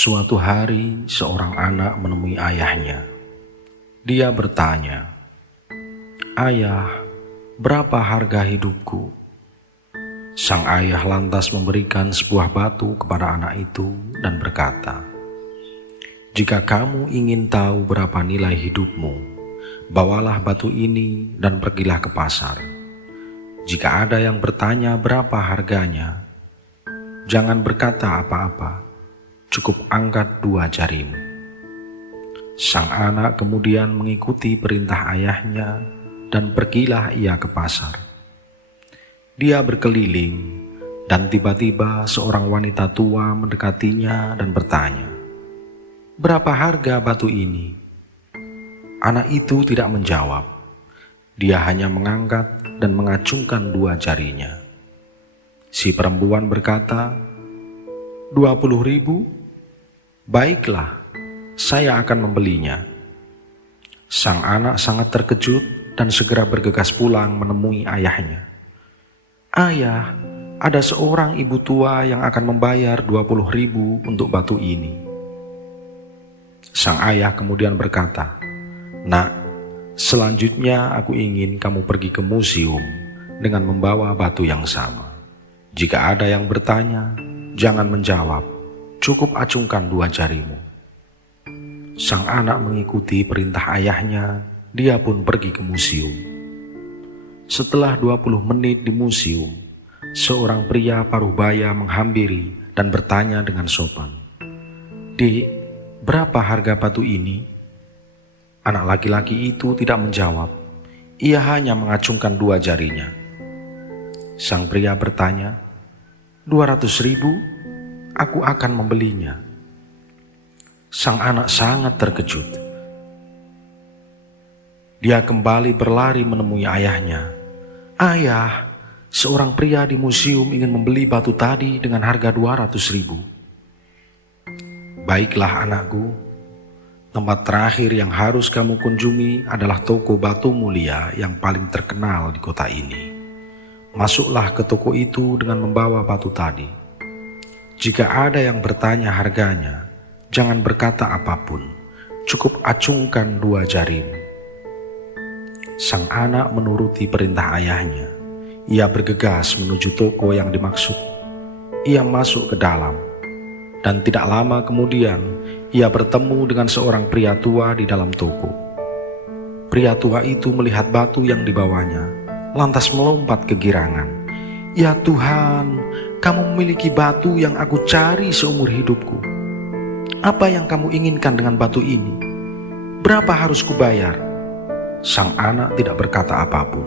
Suatu hari, seorang anak menemui ayahnya. Dia bertanya, "Ayah, berapa harga hidupku?" Sang ayah lantas memberikan sebuah batu kepada anak itu dan berkata, "Jika kamu ingin tahu berapa nilai hidupmu, bawalah batu ini dan pergilah ke pasar. Jika ada yang bertanya berapa harganya, jangan berkata apa-apa. Cukup angkat dua jarimu." Sang anak kemudian mengikuti perintah ayahnya dan pergilah ia ke pasar. Dia berkeliling dan tiba-tiba seorang wanita tua mendekatinya dan bertanya, "Berapa harga batu ini?" Anak itu tidak menjawab. Dia hanya mengangkat dan mengacungkan dua jarinya. Si perempuan berkata, 20.000? Baiklah, saya akan membelinya." Sang anak sangat terkejut dan segera bergegas pulang menemui ayahnya. "Ayah, ada seorang ibu tua yang akan membayar 20.000 untuk batu ini." Sang ayah kemudian berkata, "Nak, selanjutnya aku ingin kamu pergi ke museum dengan membawa batu yang sama. Jika ada yang bertanya, jangan menjawab. Cukup acungkan dua jarimu." Sang anak mengikuti perintah ayahnya, dia pun pergi ke museum. Setelah 20 menit di museum, seorang pria paruh-baya menghampiri dan bertanya dengan sopan, "Dek, berapa harga batu ini?" Anak laki-laki itu tidak menjawab, ia hanya mengacungkan dua jarinya. Sang pria bertanya, 200.000? Aku akan membelinya." Sang anak sangat terkejut. Dia kembali berlari menemui ayahnya. "Ayah, seorang pria di museum ingin membeli batu tadi dengan harga 200.000. "Baiklah anakku, tempat terakhir yang harus kamu kunjungi adalah toko batu mulia yang paling terkenal di kota ini. Masuklah ke toko itu dengan membawa batu tadi. Jika ada yang bertanya harganya, jangan berkata apapun, cukup acungkan dua jarimu." Sang anak menuruti perintah ayahnya. Ia bergegas menuju toko yang dimaksud. Ia masuk ke dalam, dan tidak lama kemudian ia bertemu dengan seorang pria tua di dalam toko. Pria tua itu melihat batu yang dibawanya, lantas melompat kegirangan. "Ya Tuhan, kamu memiliki batu yang aku cari seumur hidupku. Apa yang kamu inginkan dengan batu ini? Berapa harus kubayar?" Sang anak tidak berkata apapun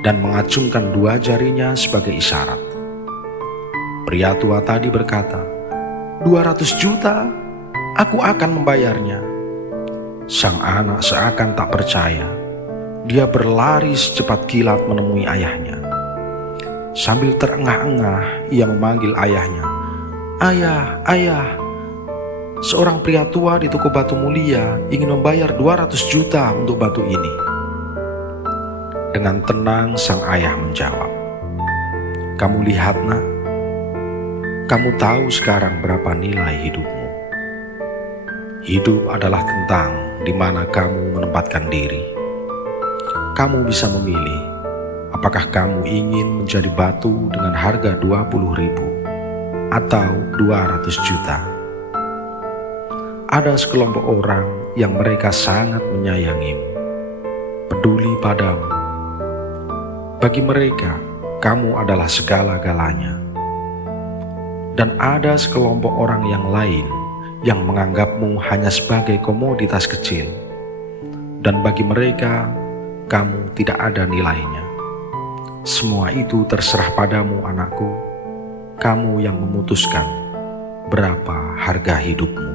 dan mengacungkan dua jarinya sebagai isyarat. Pria tua tadi berkata, 200 juta? Aku akan membayarnya." Sang anak seakan tak percaya. Dia berlari secepat kilat menemui ayahnya. Sambil terengah-engah, ia memanggil ayahnya. "Ayah, ayah, seorang pria tua di toko batu mulia ingin membayar 200 juta untuk batu ini." Dengan tenang sang ayah menjawab, "Kamu lihat nak, kamu tahu sekarang berapa nilai hidupmu. Hidup adalah tentang di mana kamu menempatkan diri. Kamu bisa memilih apakah kamu ingin menjadi batu dengan harga 20.000 atau 200 juta. Ada sekelompok orang yang mereka sangat menyayangimu, peduli padamu. Bagi mereka, kamu adalah segala-galanya. Dan ada sekelompok orang yang lain yang menganggapmu hanya sebagai komoditas kecil. Dan bagi mereka, kamu tidak ada nilainya. Semua itu terserah padamu anakku. Kamu yang memutuskan berapa harga hidupmu."